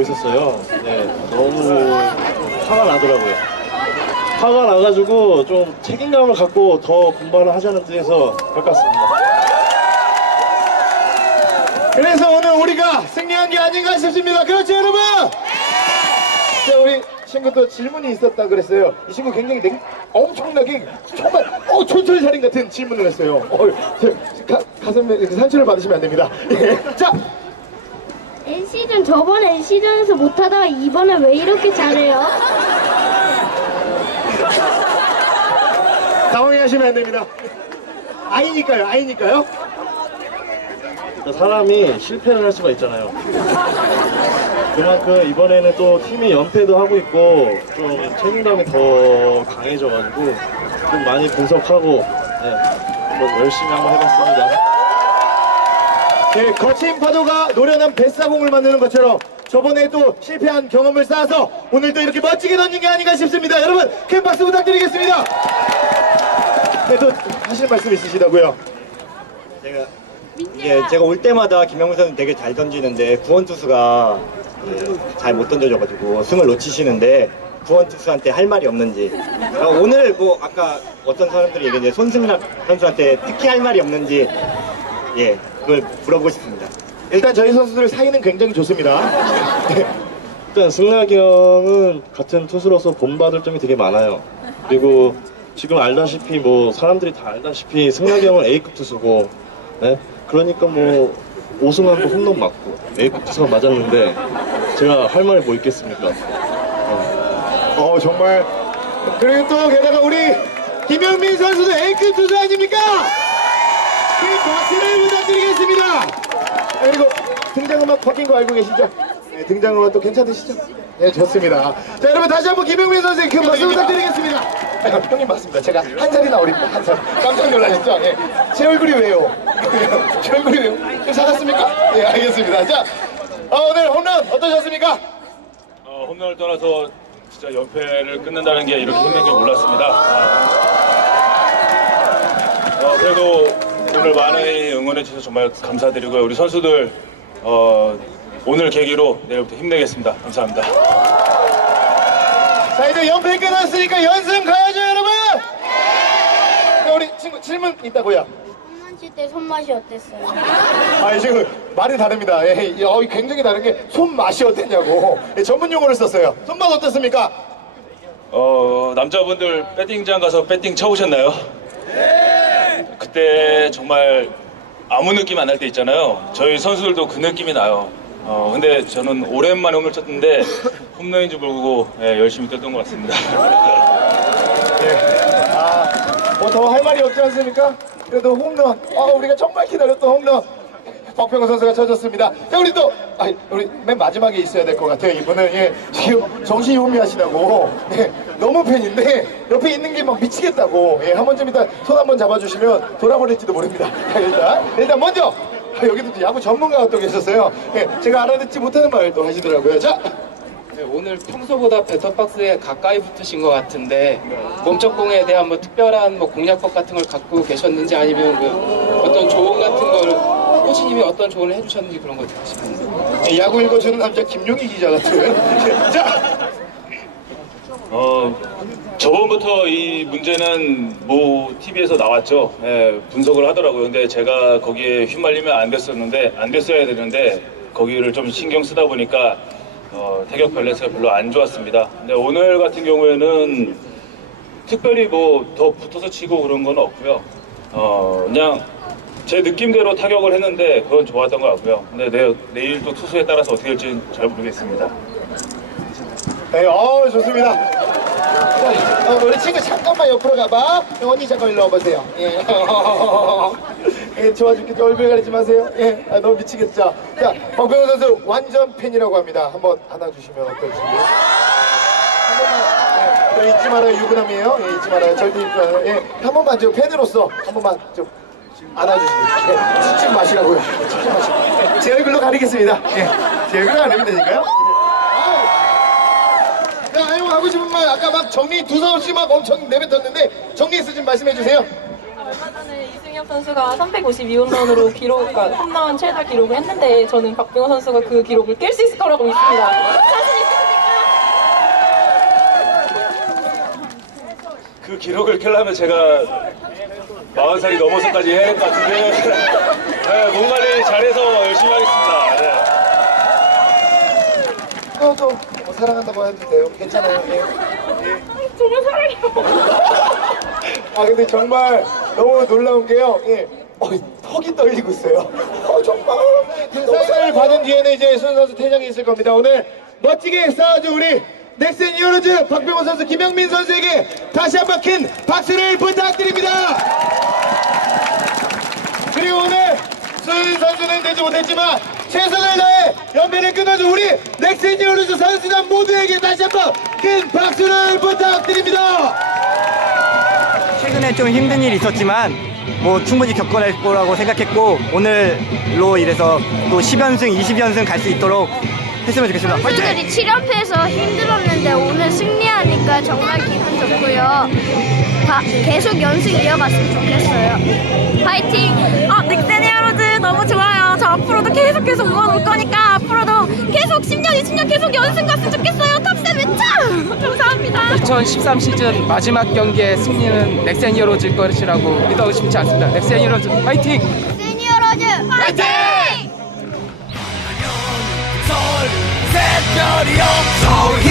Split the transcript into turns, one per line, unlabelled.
보고 있었어요. 네, 너무 화가 나더라고요. 화가 나가지고 좀 책임감을 갖고 더 공부를 하자는 뜻에서 바꿨습니다.
그래서 오늘 우리가 승리한 게 아닌가 싶습니다. 그렇죠, 여러분? 자, 우리 친구 또 질문이 있었다 그랬어요. 이 친구 굉장히 냉, 엄청나게 정말 어, 촌철 살인 같은 질문을 했어요. 어, 저, 가, 가슴에 상처를 받으시면 안 됩니다. 예. 자,
N시즌 저번에 N시즌에서 못하다가 이번에 왜 이렇게 잘해요?
당황하시면 안 됩니다. 아이니까요, 아이니까요.
사람이 실패를 할 수가 있잖아요. 그만큼 이번에는 또 팀이 연패도 하고 있고 좀 책임감이 더 강해져가지고 좀 많이 분석하고 네, 한번 열심히 한번 해봤습니다.
네, 거친 파도가 노련한 뱃사공을 만드는 것처럼 저번에 또 실패한 경험을 쌓아서 오늘 도 이렇게 멋지게 던진 게 아닌가 싶습니다. 여러분, 큰 박수 부탁드리겠습니다. 네, 또 하실 말씀 있으시다고요?
제가 이게 제가 올 때마다 김영훈 선수 되게 잘 던지는데 구원 투수가 잘 못 던져줘가지고 승을 놓치시는데 구원 투수한테 할 말이 없는지 어, 오늘 뭐 아까 어떤 사람들이 얘기했는데 손승락 선수한테 특히 할 말이 없는지 예 그걸 물어보고 싶습니다.
일단 저희 선수들 사이는 굉장히 좋습니다.
일단 승락이 형은 같은 투수로서 본받을 점이 되게 많아요. 그리고 지금 알다시피 뭐 사람들이 다 알다시피 승락이 형은 A급 투수고, 네? 그러니까 뭐 오승환도 홈런 맞고 A급 투수가 맞았는데 제가 할 말이 뭐 있겠습니까?
어, 정말. 그리고 또 게다가 우리 김영민 선수도 A급 투수 아닙니까? 큰 박수를 부탁드리겠습니다. 그리고 등장음악 바뀐 거 알고 계시죠? 네, 등장음악 또 괜찮으시죠? 네, 좋습니다. 자, 여러분 다시 한번 김영민 선수의 큰 박수 부탁드리겠습니다. 아, 형님 맞습니다. 제가 한 살이나 어립니다. 한 살. 깜짝 놀라셨죠? 예. 제 얼굴이 왜요? 제 얼굴이 왜요? 좀 사갔습니까? 예, 알겠습니다. 자, 어, 오늘 홈런 어떠셨습니까?
어, 홈런을 떠나서 진짜 연패를 끊는다는 게 이렇게 힘든 줄 몰랐습니다. 아. 어, 그래도 오늘 많이 응원해 주셔서 정말 감사드리고요. 우리 선수들 어, 오늘 계기로 내일부터 힘내겠습니다. 감사합니다.
자 이제 연패 끝났으니까 연승 가야죠 여러분 자, 우리 친구 질문 있다고요
홈런 칠때 손맛이 어땠어요?
아 지금 말이 다릅니다 예, 예, 어, 굉장히 다른 게 손맛이 어땠냐고 예, 전문 용어를 썼어요 손맛 어떻습니까?
어, 남자분들 배팅장 가서 배팅 쳐보셨나요? 그때 정말 아무 느낌 안 날 때 있잖아요. 저희 선수들도 그 느낌이 나요. 어, 근데 저는 오랜만에 홈런 쳤는데 홈런인지 모르고 예, 열심히 뛰었던 것 같습니다.
뭐더할 말이 없지 않습니까? 그래도 홈런 아 우리가 정말 기다렸던 홈런 박병호 선수가 쳐줬습니다. 자 우리 또 아, 우리 맨 마지막에 있어야 될 것 같아요 이분은. 예, 지금 정신이 혼미하시다고. 예, 너무 팬인데 옆에 있는 게 막 미치겠다고. 예, 한 번쯤 이따 손 한 번 잡아주시면 돌아버릴지도 모릅니다. 자, 일단 일단 먼저 아, 여기도 또 야구 전문가가 또 계셨어요. 예, 제가 알아듣지 못하는 말을 또 하시더라고요. 자.
네, 오늘 평소보다 배터박스에 가까이 붙으신 것 같은데 몸쪽공에 대한 뭐 특별한 뭐 공략법 같은 걸 갖고 계셨는지 아니면 그 어떤 조언 같은 걸 코치님이 어떤 조언을 해주셨는지 그런 거 듣고 싶은데
예, 야구 읽어주는 남자 김용희 기자 같아요 자
어, 저번부터 이 문제는 모 TV에서 나왔죠. 예, 분석을 하더라고요. 근데 제가 거기에 휘말리면 안 됐었는데, 안 됐어야 되는데, 거기를 좀 신경 쓰다 보니까, 어, 타격 밸런스가 별로 안 좋았습니다. 근데 오늘 같은 경우에는 특별히 뭐 더 붙어서 치고 그런 건 없고요. 어, 그냥 제 느낌대로 타격을 했는데, 그건 좋았던 것 같고요. 근데 내, 내일 또 투수에 따라서 어떻게 될지는 잘 모르겠습니다.
네, 어 좋습니다. 자, 어, 우리 친구 잠깐만 옆으로 가봐. 언니 잠깐 일로 와보세요. 예. 예, 좋아 죽겠죠. 얼굴 가리지 마세요. 예, 아, 너무 미치겠죠. 자, 박병호 선수 완전 팬이라고 합니다. 한번 안아주시면 어떨지. 한 번만, 예, 잊지 말아요. 유부남이에요. 예, 잊지 말아요. 절대 잊지 말아요. 예, 한 번만 저 팬으로서 한 번만 좀 안아주시고. 예, 찢지 마시라고요. 찢지 마시고. 제 얼굴로 가리겠습니다. 예, 제 얼굴로 가리면 되니까요. 자, 아이고 하고 싶은 말 아까 막 정리 두서없이 막 엄청 내뱉었는데 정리해서 좀 말씀해 주세요.
얼마 전에 이승엽 선수가 352홈런으로 기록, 그러니까 홈런 최다 기록을 했는데 저는 박병호 선수가 그 기록을 깰 수 있을 거라고 믿습니다. 자신 있습니까?
그 기록을 깰려면 제가 40살이 넘어서까지 해야 할것 같은데 네, 몸 관리 잘해서 열심히 하겠습니다. 네.
또또 뭐 사랑한다고 해도 돼요. 괜찮아요. 예.
정말 사랑해요.
아 근데 정말 너무 놀라운 게요. 예. 어, 턱이 떨리고 있어요. 어, 정말. 사인을 받은 뒤에는 이제 손 선수 퇴장이 있을 겁니다. 오늘 멋지게 싸워준 우리 넥센 이어로즈 박병호 선수, 김영민 선수에게 다시 한 번 큰 박수를 부탁드립니다. 그리고 오늘 수인 선수는 되지 못했지만 최선을 다해 연배를 끊어준 우리 넥센 이어로즈 선수단 모두에게 다시 한 번 큰 박수를 부탁드립니다.
최근에 좀 힘든 일이 있었지만 뭐 충분히 겪어낼 거라고 생각했고 오늘로 이래서 또 10연승, 20연승 갈 수 있도록 했으면 좋겠습니다. 화이팅!
선수들이 7연패에서 힘들었는데 오늘 승리하니까 정말 기분 좋고요. 다 계속 연승 이어갔으면 좋겠어요. 파이팅!
아, 넥센 히어로즈 너무 좋아요. 저 앞으로도 계속 계속 응원 올 거니까 앞으로도 계속 10년, 20년 계속 연승 갔으면 좋겠어요. 탑7 외쳐! 감사합니다.
2013 시즌 마지막 경기의 승리는 넥센 히어로즈일 것이라고 믿어 의심치 않습니다. 넥센 히어로즈 파이팅!
세니어로즈 파이팅!
서울 히어로즈는 전지